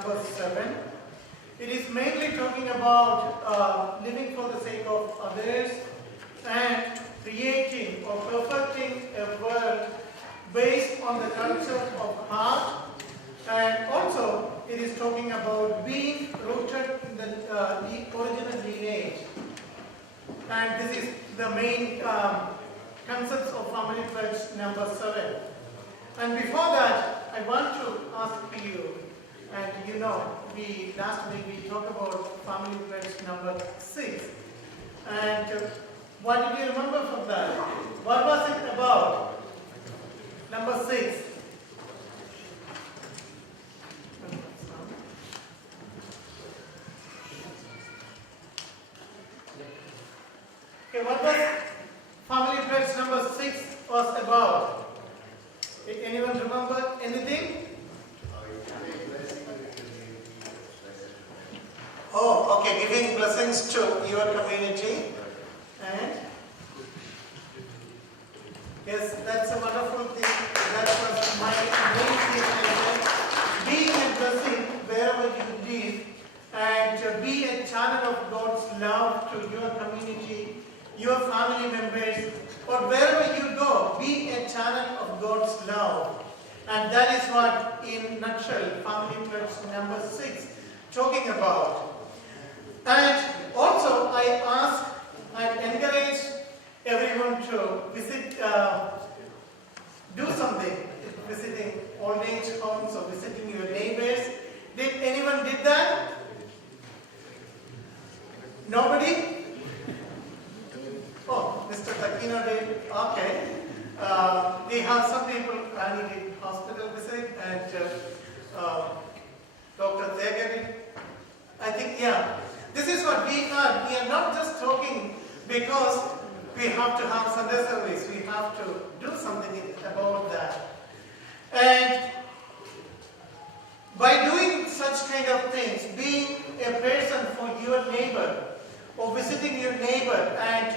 number 7. It is mainly talking about living for the sake of others and creating or perfecting a world based on the culture of heart. And also, it is talking about being rooted in the original lineage. And this is the main concepts of family pledge number 7. And before that, I want to ask you, and last week we talked about family pledge number 6. And what did you remember from that? What was it about? Number 6. Okay, what was family pledge number 6 was about? Anyone remember anything? Oh, okay, giving blessings to your community. And yes, that's a wonderful thing. That was my main thing. Being a blessing wherever you live and be a channel of God's love to your community, your family members, or wherever you go, be a channel of God's love. And that is what, in a nutshell, family pledge number 6 talking about. And also, I ask and encourage everyone to visit, do something, visiting old age homes or visiting your neighbors. Did anyone did that? Nobody? Oh, Mr. Takino did. Okay. We have some people planning a hospital visit, and Dr. Zeger did. I think, yeah. This is what we are. We are not just talking because we have to have Sunday service. We have to do something about that. And by doing such kind of things, being a person for your neighbor or visiting your neighbor and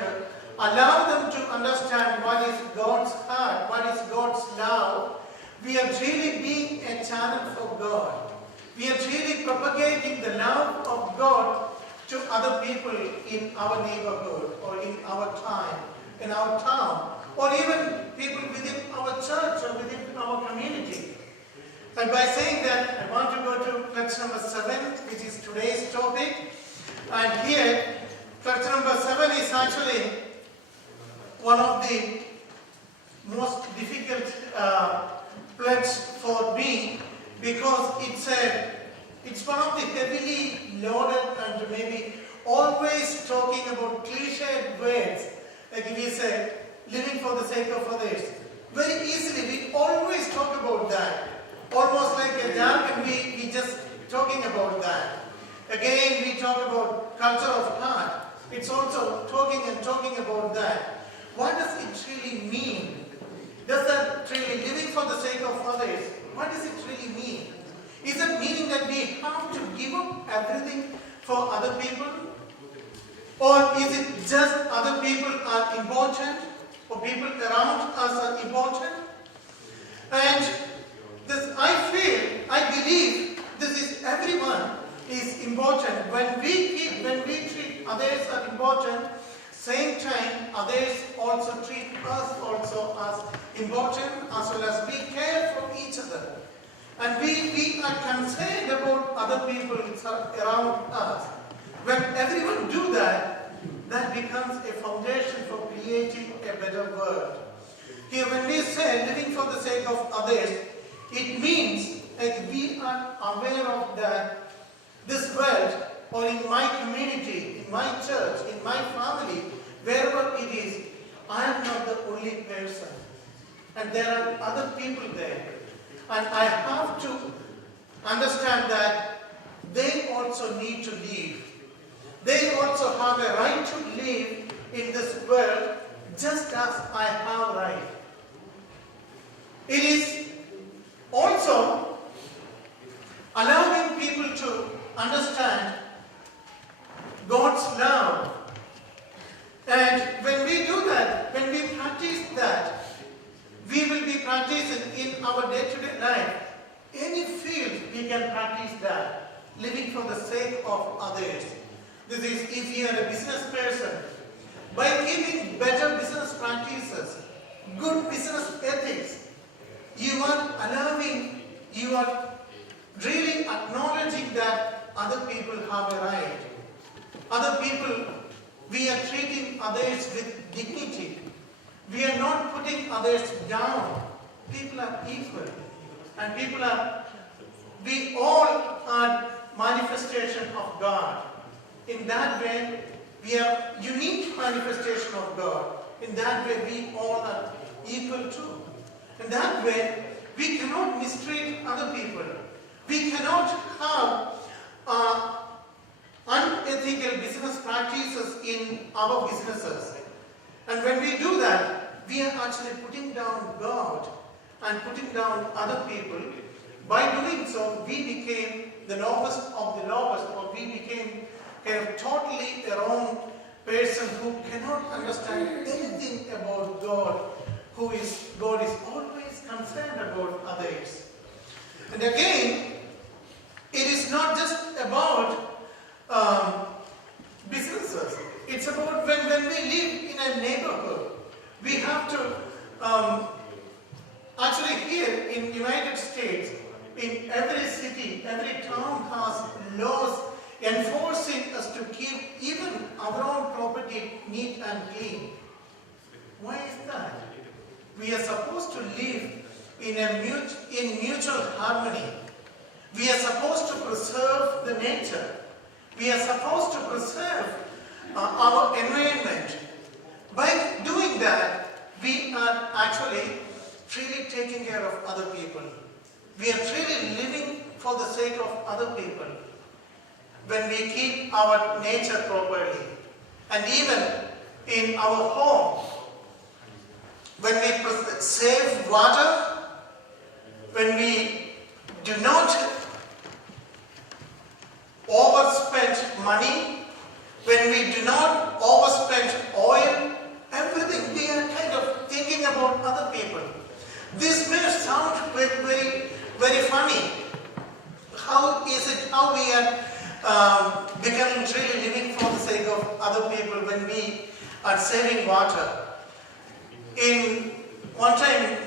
allow them to understand what is God's heart, what is God's love, we are really being a channel for God. We are really propagating the love of God to other people in our neighborhood or in our time, in our town, or even people within our church or within our community. And by saying that, I want to go to pledge number 7, which is today's topic. And here, pledge number 7 is actually one of the most difficult pledge for me, because it's one of the heavily loaded and maybe always talking about cliched words. Like if we say, living for the sake of others. Very easily, we always talk about that. Almost like a jargon, we just talking about that. Again, we talk about culture of heart. It's also talking about that. What does it really mean? Does that really living for the sake of others, what does it really mean? Is it meaning that we have to give up everything for other people? Or is it just other people are important, or people around us are important? And this, I believe this is everyone is important. When we treat others as important, same time others also treat us also as important, as well as we care for each other. And we are concerned about other people around us. When everyone do that, that becomes a foundation for creating a better world. Here when we say living for the sake of others, it means that we are aware of that this world, or in my community, in my church, in my family, wherever it is, I am not the only person. And there are other people there. And I have to understand that they also need to live. They also have a right to live in this world just as I have right. It is also allowing people to understand God's love. And when we do that, when we practice that, we will be practicing in our day-to-day life. Any field we can practice that, living for the sake of others. This is if you are a business person, by keeping better business practices, good business ethics, you are really acknowledging that other people have a right. Other people, we are treating others with dignity. We are not putting others down. People are equal. And we all are manifestation of God. In that way, we are unique manifestation of God. In that way, we all are equal too. In that way, we cannot mistreat other people. We cannot have unethical business practices in our businesses. And when we do that, we are actually putting down God and putting down other people. By doing so, we became the lowest of the lowest, or we became a totally wrong person who cannot understand anything about God, God is always concerned about others. And again, it is not just about businesses. It's about when we live in a neighborhood. We have to, actually here in United States, in every city, every town has laws enforcing us to keep even our own property neat and clean. Why is that? We are supposed to live in mutual harmony. We are supposed to preserve the nature. We are supposed to preserve our environment. By doing that, we are actually truly taking care of other people. We are truly living for the sake of other people. When we keep our nature properly, and even in our home, when we save water, when we do not overspend money, when we do not overspend oil, everything, we are kind of thinking about other people. This may sound very, very funny. How we are becoming really living for the sake of other people when we are saving water? In one time,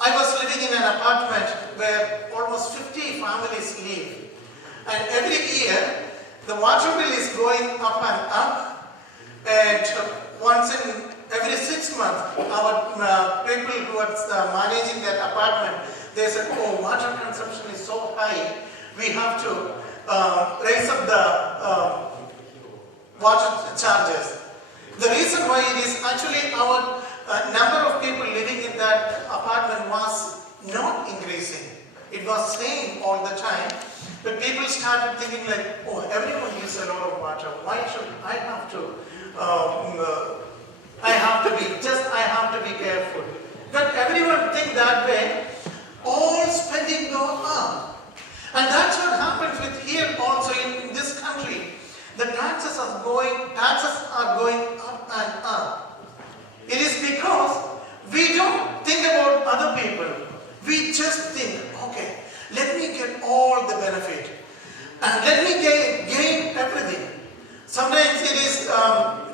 I was living in an apartment where almost 50 families live. And every year, the water bill is going up and up. And once in every 6 months, our people who are managing that apartment, they said, oh, water consumption is so high, we have to raise up the water charges. The reason why it is actually our number of people living in that apartment was not increasing. It was same all the time. But people started thinking like, oh, everyone uses a lot of water. Why should I have to? I have to be careful. But everyone think that way. All spending go up, and that's what happens with here also in this country. The taxes are going up and up. It is because we don't think about other people. We just think, okay, let me get all the benefit and let me gain everything. Sometimes it is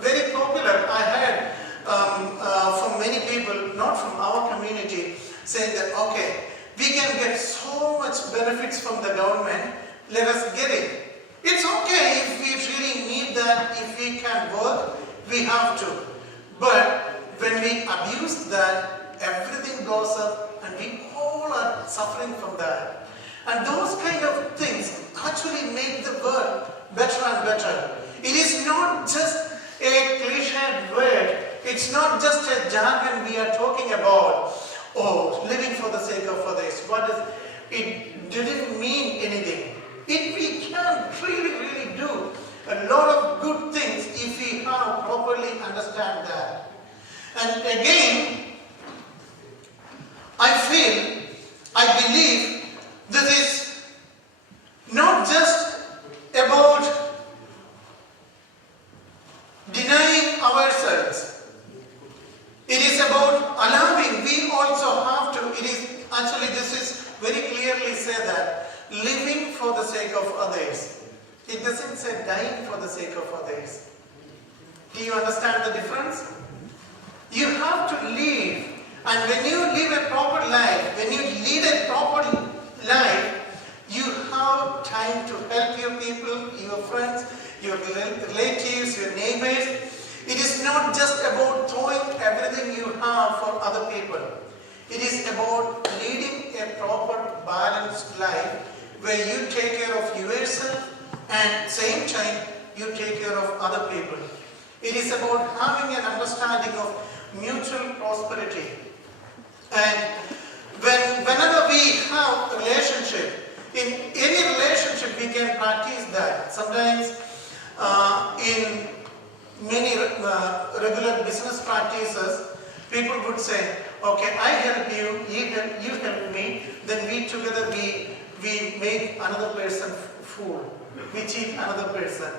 very popular. I heard from many people, not from our community, saying that, okay, we can get so much benefits from the government, let us get it. It's okay if we really need that, if we can work, we have to. But when we abuse that, everything goes up and we all are suffering from that. And those kind of things actually make the world better and better. It is not just a cliched word. It's not just a jargon we are talking about. Oh, living for the sake of others. It didn't mean anything. We can really do a lot of good things if we properly understand that. And again, I believe this is not just about denying ourselves. It is about allowing. We also have to, this is very clear the sake of others. It doesn't say dying for the sake of others. Do you understand the difference? You have to live, and when you live a proper life, when you lead a proper life, you have time to help your people, your friends, your relatives, your neighbors. It is not just about throwing everything you have for other people. It is about leading a proper, balanced life where you take care of yourself and same time you take care of other people. It is about having an understanding of mutual prosperity. And whenever we have a relationship, in any relationship we can practice that. Sometimes in many regular business practices, people would say, okay, I help you, you help me, then we together we make another person fool. We cheat another person.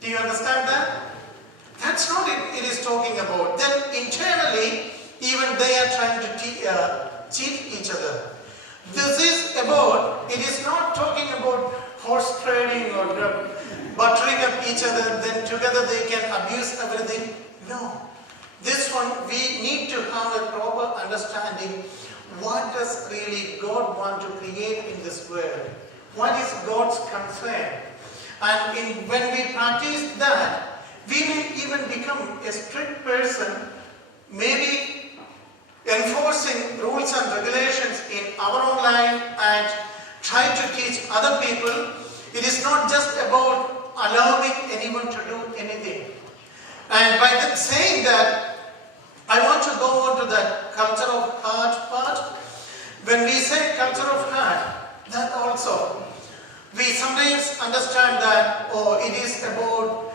Do you understand that? That's not it is talking about. Then internally, even they are trying to cheat each other. This is about, it is not talking about horse trading or buttering up each other, then together they can abuse everything. No. This one, we need to have a proper understanding. What does really God want to create in this world? What is God's concern? And when we practice that, we may even become a strict person, maybe enforcing rules and regulations in our own life and try to teach other people. It is not just about allowing anyone to do anything. And by saying that, I want to go on to that culture of heart part. When we say culture of heart, that also, we sometimes understand that, it is about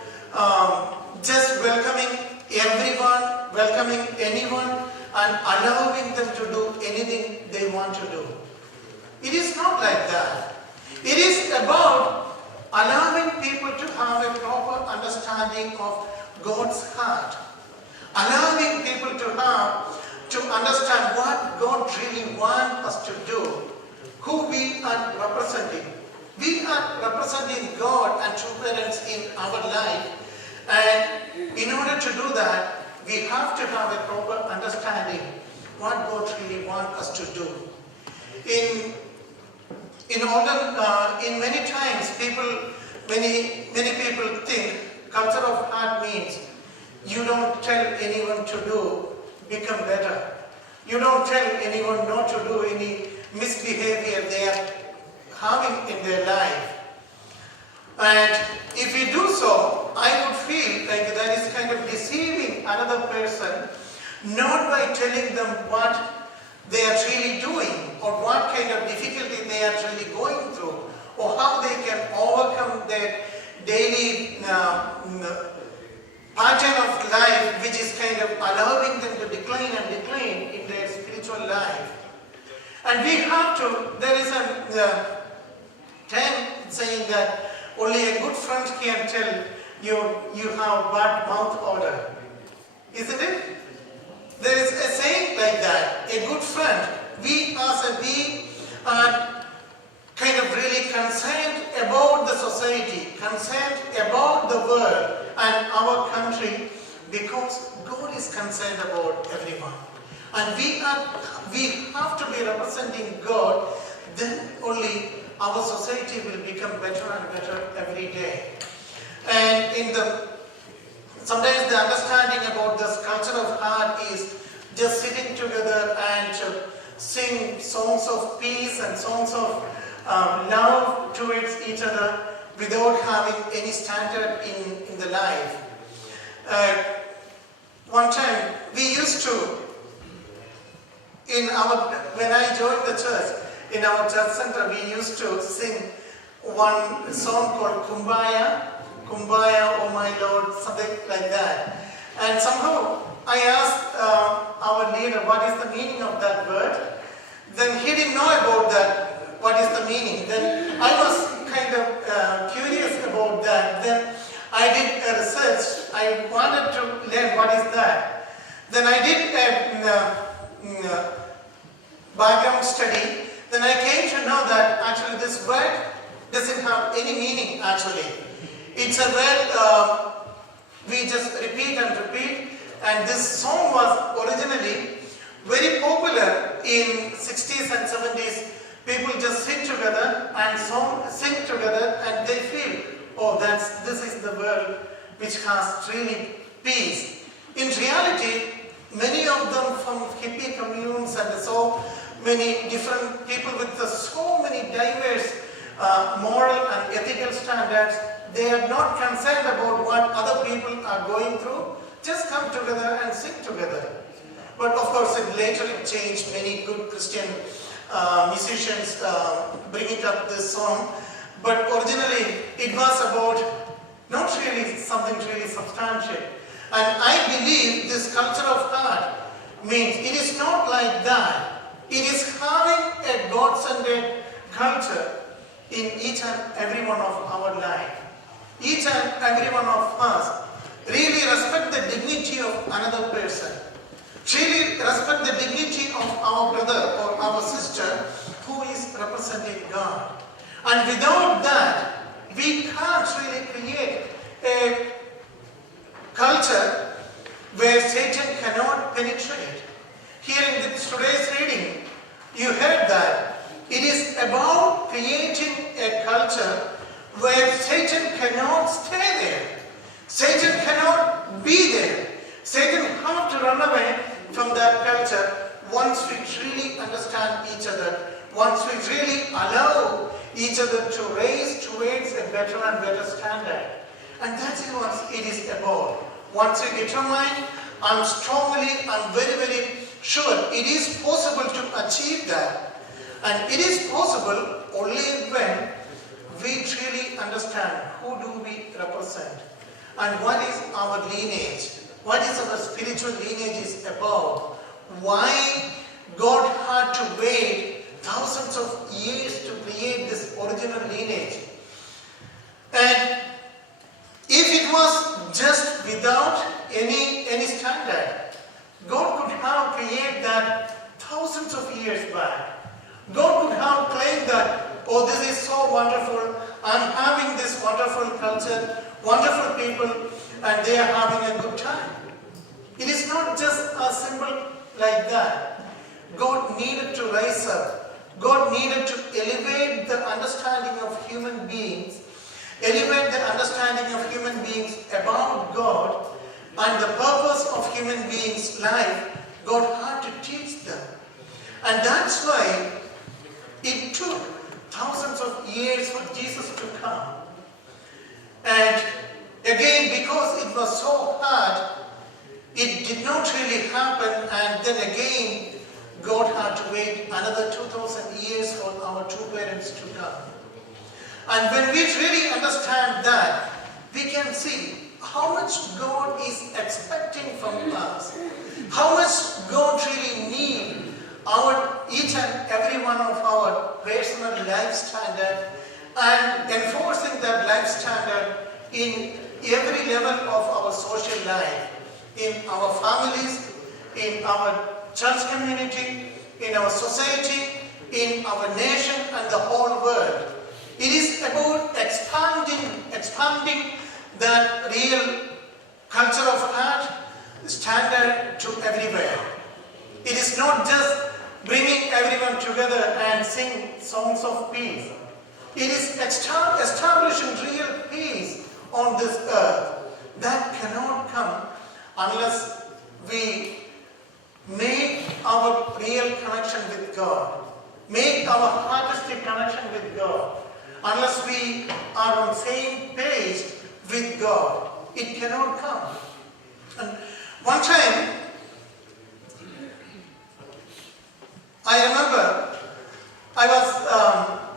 just welcoming everyone, welcoming anyone, and allowing them to do anything they want to do. It is not like that. It is about allowing people to have a proper understanding of God's heart. Allowing people to understand what God really wants us to do, who we are representing. We are representing God and true parents in our life, and in order to do that, we have to have a proper understanding what God really wants us to do. In many times, many people think culture of heart means you don't tell anyone to become better. You don't tell anyone not to do any misbehavior they are having in their life. And if we do so, I would feel like that is kind of deceiving another person, not by telling them what they are really doing or what kind of difficulty they are really going through or how they can overcome their daily pattern of life, which is kind of allowing them to decline in their spiritual life. And we have to, there is a term saying that only a good friend can tell you have bad mouth odor. Isn't it? There is a saying like that. A good friend, we are kind of really concerned about the society, concerned about the world and our country, because God is concerned about everyone. And we have to be representing God, then only our society will become better and better every day. And sometimes the understanding about this culture of heart is just sitting together and sing songs of peace and songs of love towards each other without having any standard in the life. One time we used to, when I joined the church, in our church center, we used to sing one song called Kumbaya, oh my Lord, something like that. And somehow I asked our leader, what is the meaning of that word? Then he didn't know about that, what is the meaning. Then I was kind of curious about that. Then I did a research. I wanted to learn what is that. Then I did a background study. Then I came to know that actually this word doesn't have any meaning actually. It's a word we just repeat and repeat, and this song was originally very popular in 60s and 70s. People just sit together and sing together, and they feel, oh, this is the world which has really peace. In reality, many of them from hippie communes and so many different people with so many diverse moral and ethical standards, they are not concerned about what other people are going through. Just come together and sing together. But of course, later it changed. Many good Christian musicians bringing up this song. But originally, it was about not really something really substantial. And I believe this culture of heart means it is not like that. It is having a God-centered culture in each and every one of our life. Each and every one of us really respect the dignity of another person. Really respect the dignity of our brother or our sister who is representing God. And without that, we can't really create a culture where Satan cannot penetrate. Here in today's reading, you heard that it is about creating a culture where Satan cannot stay there. Satan cannot be there. Satan has to run away from that culture once we truly understand each other, once we really allow each other to raise towards a better and better standard. And that's what it is about. Once we determine, I'm very, very sure it is possible to achieve that. And it is possible only when we truly understand who do we represent and what is our lineage, what is our spiritual lineage is about, why God had to wait thousands of years to create this original lineage. And if it was just without any standard, God could have created that thousands of years back. God could have claimed that, oh, this is so wonderful, I'm having this wonderful culture, wonderful people, and they are having a good time. It is not just as simple like that. God needed to rise up. God needed to elevate the understanding of human beings, elevate the understanding of human beings about God and the purpose of human beings' life. God had to teach them. And that's why it took thousands of years for Jesus to come. And again, because it was so hard, it did not really happen, and then again, God had to wait another 2,000 years for our two parents to come. And when we really understand that, we can see how much God is expecting from us, how much God really needs each and every one of our personal life standard, and enforcing that life standard in every level of our social life, in our families, in our church community, in our society, in our nation and the whole world. It is about expanding that real culture of heart standard to everywhere. It is not just bringing everyone together and sing songs of peace. It is establishing real peace on this earth. That cannot come unless we make our real connection with God, make our artistic connection with God. Unless we are on the same page with God, it cannot come. And one time, I remember I was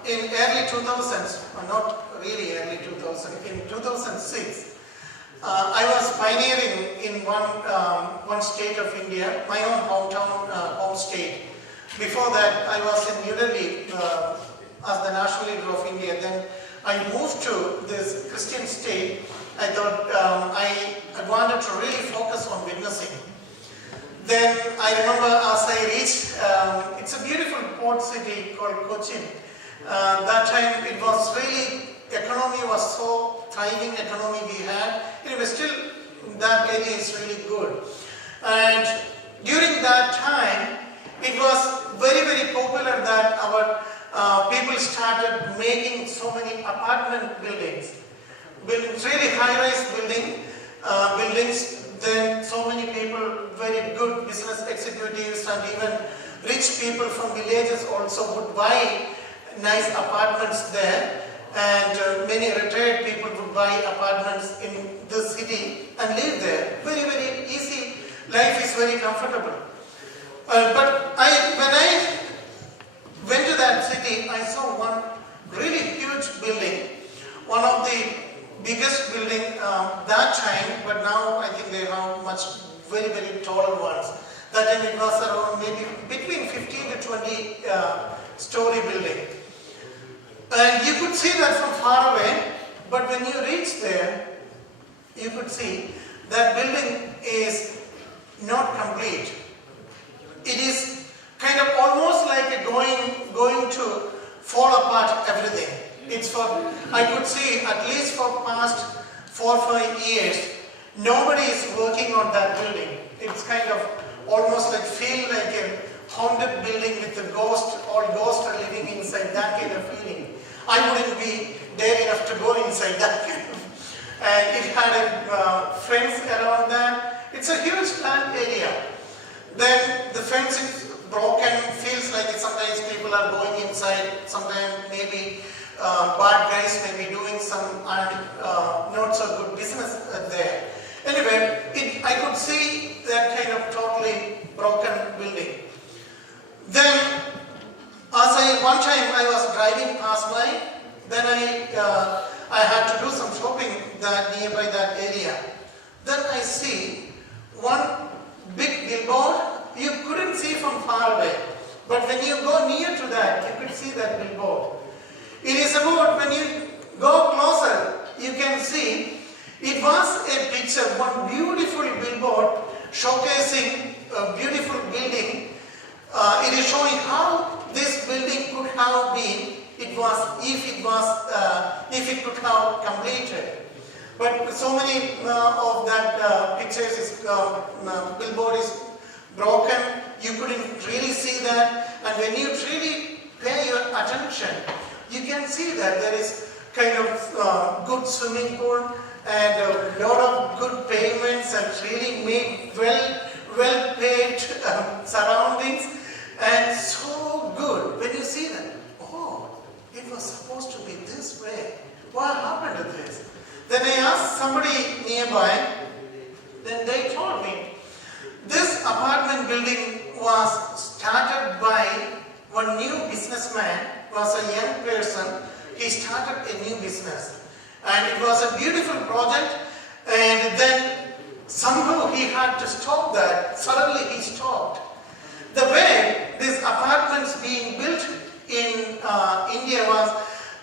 in early 2000s, or not really early 2000, in 2006. I was pioneering in one state of India, my own hometown, home state. Before that, I was in New Delhi as the national leader of India. Then I moved to this Christian state. I thought I wanted to really focus on witnessing. Then I remember as I reached, it's a beautiful port city called Cochin. That time it was really was so thriving economy we had. It was still, that area is really good. And during that time, it was very, very popular that our people started making so many apartment buildings. Really high-rise buildings. Then so many people, very good business executives and even rich people from villages also would buy nice apartments there, and many retired people would buy apartments in the city and live there. Very, very easy. Life is very comfortable. But when I went to that city, I saw one really huge building, one of the biggest building that time, but now I think they have much very, very taller ones. That time it was around maybe between 15 to 20 story building. And you could see that from far away, but when you reach there, you could see that building is not complete. It is kind of almost like going to fall apart everything. It's for, I could see at least for past 4 or 5 years, nobody is working on that building. It's kind of almost like feel like a haunted building with a ghost, all ghosts are living inside, that kind of feeling. I wouldn't be dare enough to go inside that kind of. And it had a fence around that. It's a huge land area. Then the fence is broken, feels like sometimes people are going inside, sometimes maybe bad guys may be doing some not so good business there. Anyway, I could see that kind of totally broken building. Then, one time I was driving past by, then I had to do some shopping nearby that area. Then I see one big billboard. You couldn't see from far away, but when you go near to that, you could see that billboard. It is about, when you go closer, you can see it was a picture, one beautiful billboard showcasing a beautiful building. It is showing how this building could have been, if it could have completed. But so many of that pictures is billboard is broken. You couldn't really see that, and when you really pay your attention, you can see that there is kind of good swimming pool and a lot of good pavements and really made well paved surroundings, and so good. When you see that, oh, it was supposed to be this way. What happened to this? Then I asked somebody nearby, then they told me this apartment building was started by one new businessman, was a young person. He started a new business, and it was a beautiful project, and then somehow he had to stop that. Suddenly he stopped. The way these apartments being built in India was,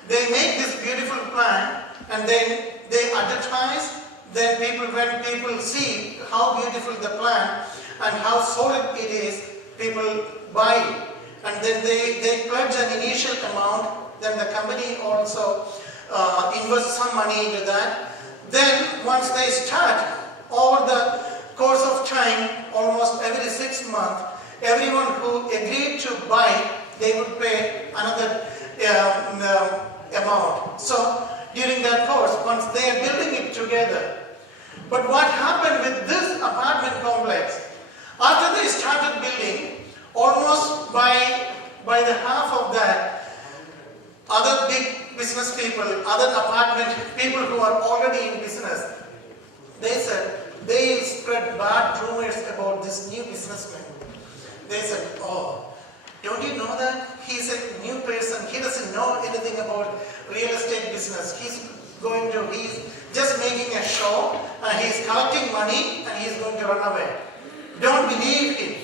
they make this beautiful plan and then they advertise. Then when people see how beautiful the plan and how solid it is, people buy it. And then they pledge an initial amount. Then the company also invests some money into that. Then once they start, over the course of time, almost every 6 months, everyone who agreed to buy, they would pay another amount. So during that course, once they are building it together. But what happened with this apartment complex, after they started building, almost by the half of that, other big business people, other apartment people who are already in business, they said, they spread bad rumors about this new businessman. They said, oh, don't you know that? He's a new person, he doesn't know anything about real estate business. He's just making a show, and he's collecting money and he's going to run away. Don't believe him.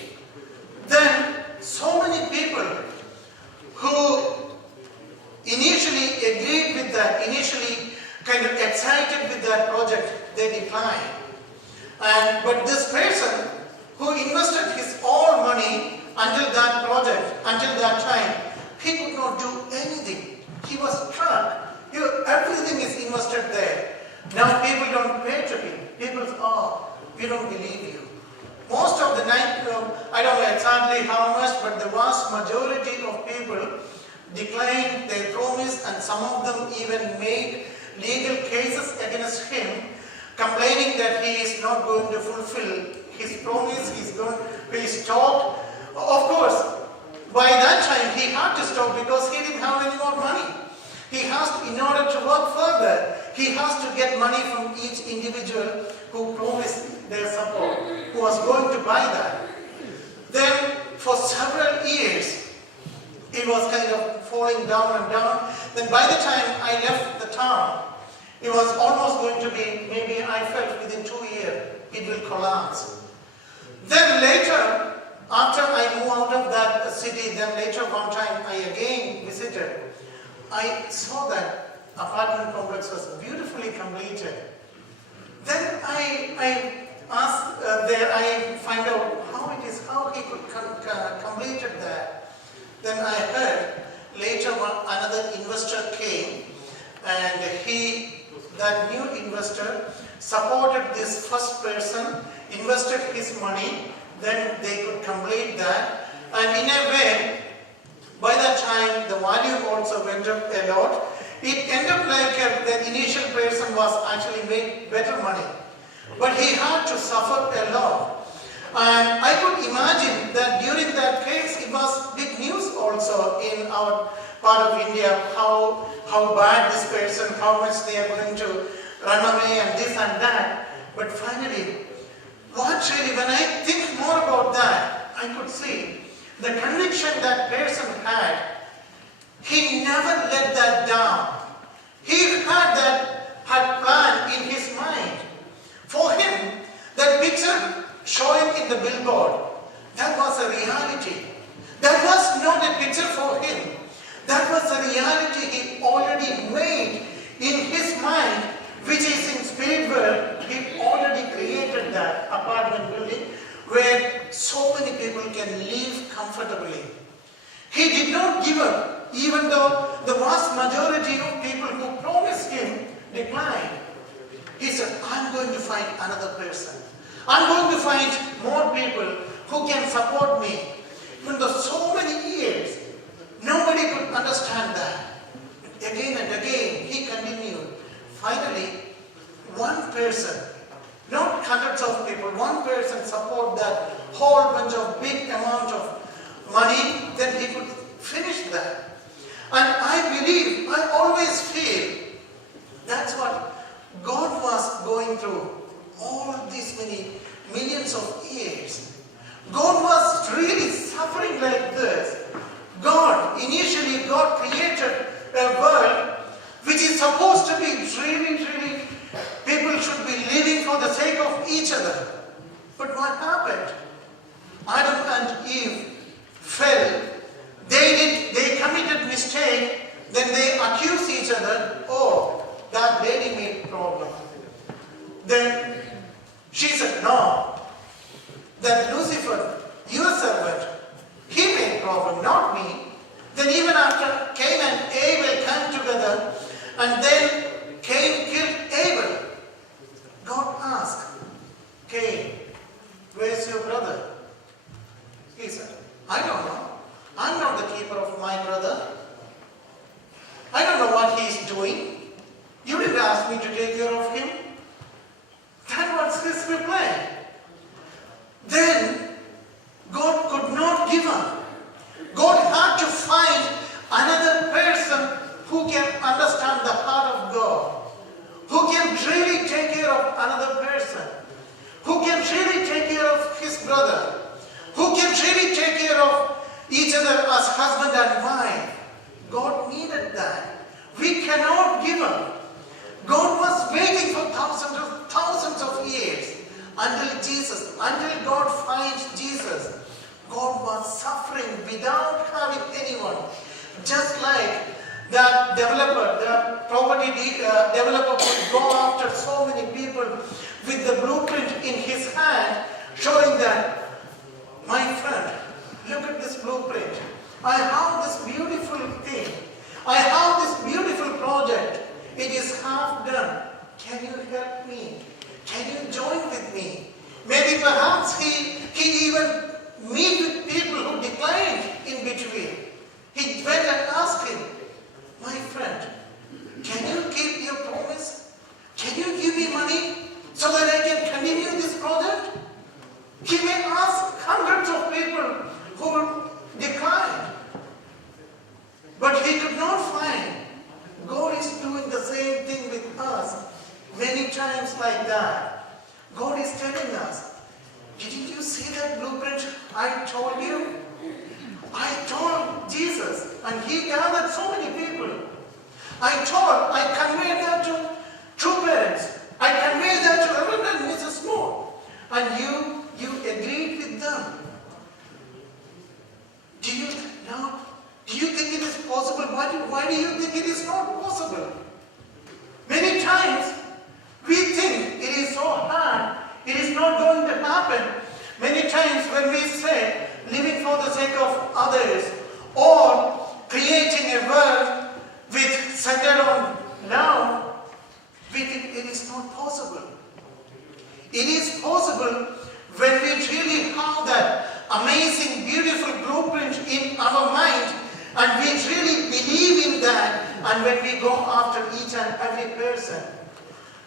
Then so many people who initially agreed with that, initially kind of excited with that project, they declined. But this person who invested his all money until that project, until that time, he could not do anything. He was trapped. Everything is invested we don't believe you. Most of the night, I don't know exactly how much, but the vast majority of people declined their promise, and some of them even made legal cases against him, complaining that he is not going to fulfill his promise, he stopped. Of course, by that time he had to stop because he didn't have any more money. He has to, in order to work further, he has to get money from each individual who promised their support, who was going to buy that. Then for several years, it was kind of falling down and down. Then by the time I left the town, it was almost going to be, maybe I felt within 2 years, it will collapse. Then later, after I moved out of that city, then later one time I again visited, I saw that apartment complex was beautifully completed. Then I asked there, I find out how it is, how he could complete it there. Then I heard later another investor came, and that new investor supported this first person, invested his money, then they could complete that. And in a way, by that time the value also went up a lot. It ended up like the initial person was actually made better money, but he had to suffer a lot. And I could imagine that during that case it was big news also in our part of India, how bad this person, how much they are going to run away and this and that. But finally, what really, when I think more about that, I could see the conviction that person had. He never let that down. He had plan in his mind. For him, that picture showing in the billboard, that was a reality. That was not a picture for him. That was a reality he already made in his mind, which is in spirit world. He already created that apartment building where so many people can live comfortably. He did not give up, even though the vast majority of people who promised him declined. He said, I'm going to find another person. I'm going to find more people who can support me. Even though so many years, nobody could understand that. Again and again, he continued. Finally, one person, not hundreds of people, one person support that whole bunch of big amount of money, then he could finish that. And I believe, I always feel, that's what God was going through all of these many millions of years. God was really suffering like this. Initially God created a world which is supposed to be really, people should be living for the sake of each other. But what happened? Adam and Eve fell. They committed mistake. Then they accused each other. Oh, that lady made problem. Then she said, no. That Lucifer, your servant, he made problem, not me. Then even after Cain and Abel came together, and then Cain killed Abel, God asked Cain, where's your brother? He said, I don't know. I'm not the keeper of my brother. I don't know what he's doing. You didn't ask me to take care of him. That was his reply. Then God could not give up. God had to find another person who can understand the heart of God, who can really take care of another person, who can really take care of his brother, who can really take care of each other as husband and wife. God needed that. We cannot give up. God was waiting for thousands of years until God finds Jesus. God was suffering without having anyone. Just like the developer, the property developer would go after so many people with the blueprint in his hand, showing that, my friend, look at this blueprint. I have this beautiful thing. I have this beautiful project. It is half done. Can you help me? Can you join with me? Maybe perhaps he even meet with people who declined in between. He went and asked him, my friend, can you keep your promise? Can you give me money so that I can continue this project? He may ask hundreds of people who declined. But he could not find. God is doing the same thing with us many times like that. God is telling us, didn't you see that blueprint I told you? I told Jesus and he gathered so many people. I conveyed that to true parents. I conveyed that to Reverend and Mrs. Moore. And you agreed with them. Do you think it is possible? Why do you think it is not possible? Many times we think it is so hard, it is not going to happen. Many times when we say living for the sake of others or creating a world with centered on love, we think it is not possible. It is possible when we really have that amazing, beautiful blueprint in our mind and we really believe in that, and when we go after each and every person.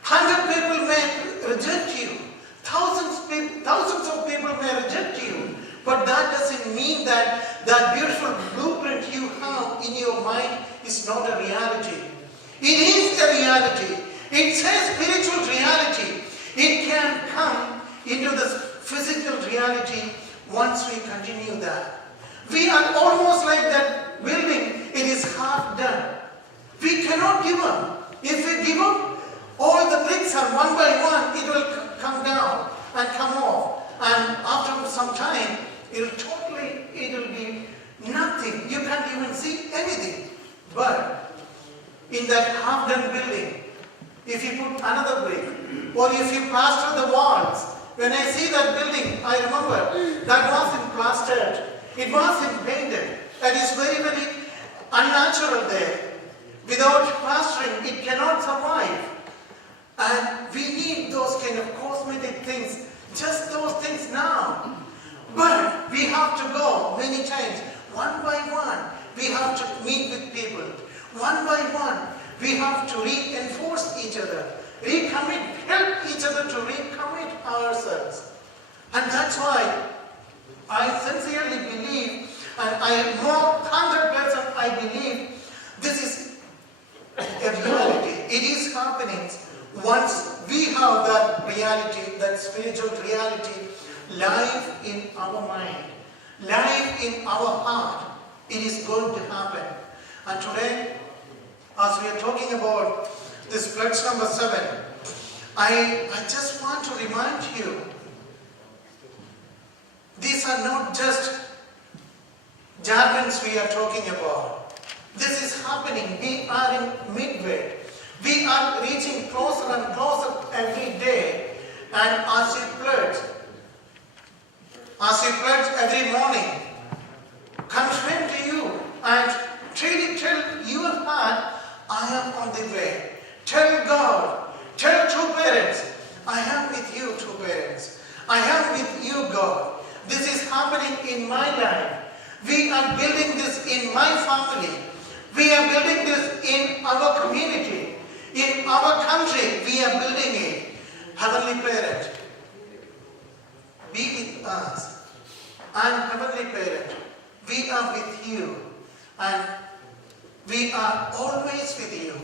100 people may reject you. Thousands of people may reject you. But that doesn't mean that that beautiful blueprint you have in your mind is not a reality. It is a reality. It's a spiritual reality. It can come into the physical reality once we continue that. We are almost like that building. It is half done. We cannot give up. If we give up, all the bricks are one by one, it will come down and come off. And after some time, it will be nothing. You can't even see anything. But in that half-done building, if you put another brick, or if you plaster the walls, when I see that building, I remember that wasn't plastered. It wasn't painted. That is very, very unnatural there. Without plastering, it cannot survive. And we need those kind of cosmetic things, just those things now. But we have to go many times, one by one. We have to meet with people. One by one, we have to reinforce each other, recommit, help each other to recommit ourselves. And that's why I sincerely believe, and I am more 100% I believe, this is a reality. It is happening once we have that reality, that spiritual reality, live in our mind, live in our heart. It is going to happen. And today, as we are talking about this pledge number 7, I just want to remind you, these are not just jargons we are talking about. This is happening. We are in midway. We are reaching closer and closer every day. And as you pledge every morning, confirm to you and really tell your heart, I am on the way. Tell God, tell true parents, I am with you, true parents. I am with you, God. This is happening in my life. We are building this in my family. We are building this in our community. In our country, we are building it. Heavenly Parent, be with us. And Heavenly Parent, we are with you. And we are always with you.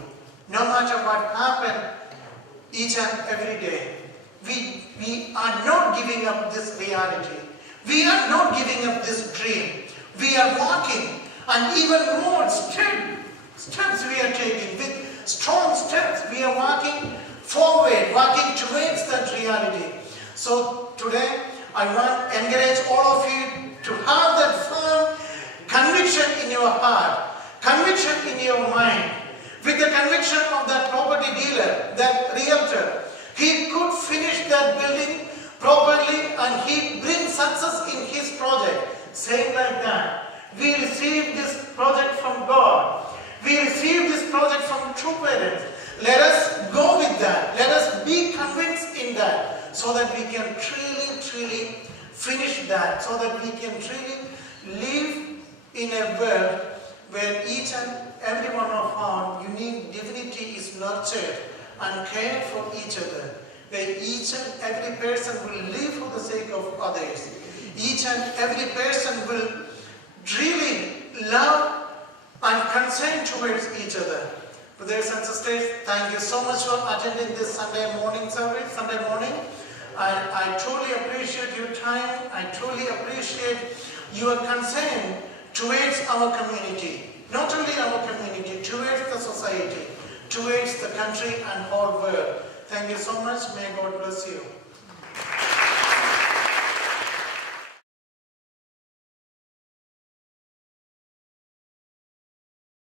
No matter what happens each and every day. We are not giving up this reality. We are not giving up this dream. We are walking, and even more steps we are taking. With strong steps, we are walking forward, walking towards that reality. So today, I want to encourage all of you to have that firm conviction in your heart, conviction in your mind. With the conviction of that property dealer, that realtor, he could finish that building properly and he brings success in his project. Same like that. We received this project from God. We received this project from true parents. Let us go with that. Let us be convinced in that so that we can truly really finish that, so that we can really live in a world where each and every one of our unique divinity is nurtured and cared for each other, where each and every person will live for the sake of others. Each and every person will really love and consent towards each other. Brothers and sisters, thank you so much for attending this Sunday morning service, Sunday morning. I truly appreciate your time. I truly appreciate your concern towards our community. Not only our community, towards the society, towards the country and whole world. Thank you so much. May God bless you.